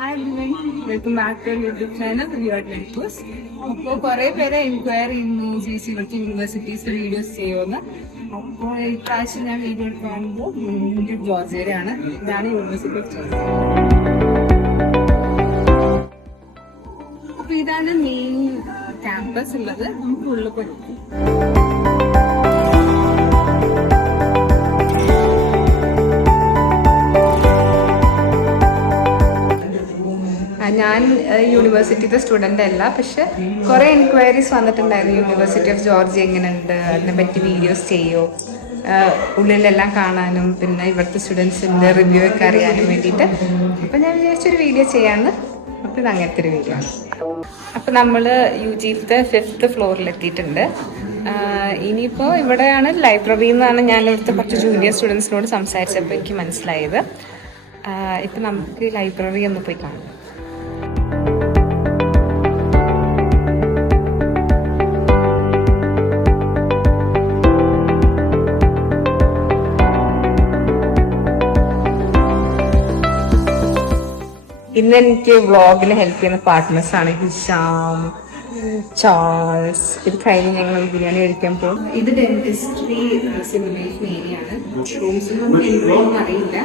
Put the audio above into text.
Welcome back to YouTube channel അപ്പോൾ കുറേ പേരെ എൻക്വയറി ചെയ്യുന്നു GC യൂണിവേഴ്സിറ്റീസ് വീഡിയോസ് ചെയ്യുമെന്ന്. അപ്പോൾ ഇപ്രാവശ്യം ഞാൻ വീഡിയോ എടുക്കുന്നത് യൂണിവേഴ്സിറ്റി ഓഫ് ജോർജിയയിലാണ്. ഇതാണ് യൂണിവേഴ്സിറ്റി ഓഫ് ജോർജിയ. അപ്പോൾ ഇതാണ് മെയിൻ ക്യാമ്പസ് ഉള്ളത്. നമുക്ക് ഉള്ളിൽ പോയി ഞാൻ യൂണിവേഴ്സിറ്റിയുടെ സ്റ്റുഡൻ്റ് അല്ല, പക്ഷെ കുറേ എൻക്വയറീസ് വന്നിട്ടുണ്ടായിരുന്നു. യൂണിവേഴ്സിറ്റി ഓഫ് ജോർജിയ എങ്ങനെയുണ്ട്, അതിനെപ്പറ്റി വീഡിയോസ് ചെയ്യുമോ, ഉള്ളിലെല്ലാം കാണാനും പിന്നെ ഇവിടുത്തെ സ്റ്റുഡൻസിൻ്റെ റിവ്യൂ ഒക്കെ അറിയാനും വേണ്ടിയിട്ട്. അപ്പം ഞാൻ വിചാരിച്ചൊരു വീഡിയോ ചെയ്യാമെന്ന്. അപ്പോൾ ഇത് അങ്ങനത്തെ ഒരു വീഡിയോ ആണ്. അപ്പോൾ നമ്മൾ UGയിലത്തെ 5th ഫ്ലോറിലെത്തിയിട്ടുണ്ട്. ഇനിയിപ്പോൾ ഇവിടെയാണ് ലൈബ്രറി എന്നാണ് ഞാൻ ഇവിടുത്തെ കുറച്ച് ജൂനിയർ സ്റ്റുഡൻസിനോട് സംസാരിച്ചപ്പോൾ എനിക്ക് മനസ്സിലായത്. ഇപ്പം നമുക്ക് ലൈബ്രറി ഒന്ന് പോയി കാണാം. ഇന്ന് എനിക്ക് വ്ളോഗിന് ഹെൽപ്പ് ചെയ്യുന്ന പാർട്ട്നേഴ്സാണ് ഹിഷാം, ചാൾസ്. ഇത് കഴിഞ്ഞ് ഞങ്ങൾ ബിരിയാണി കഴിക്കാൻ പോകും. ഇത് ഡെന്റിസ്ട്രി സിമുലേഷൻ ഏരിയ ആണ്. റൂംസിനൊന്നും അറിയില്ല.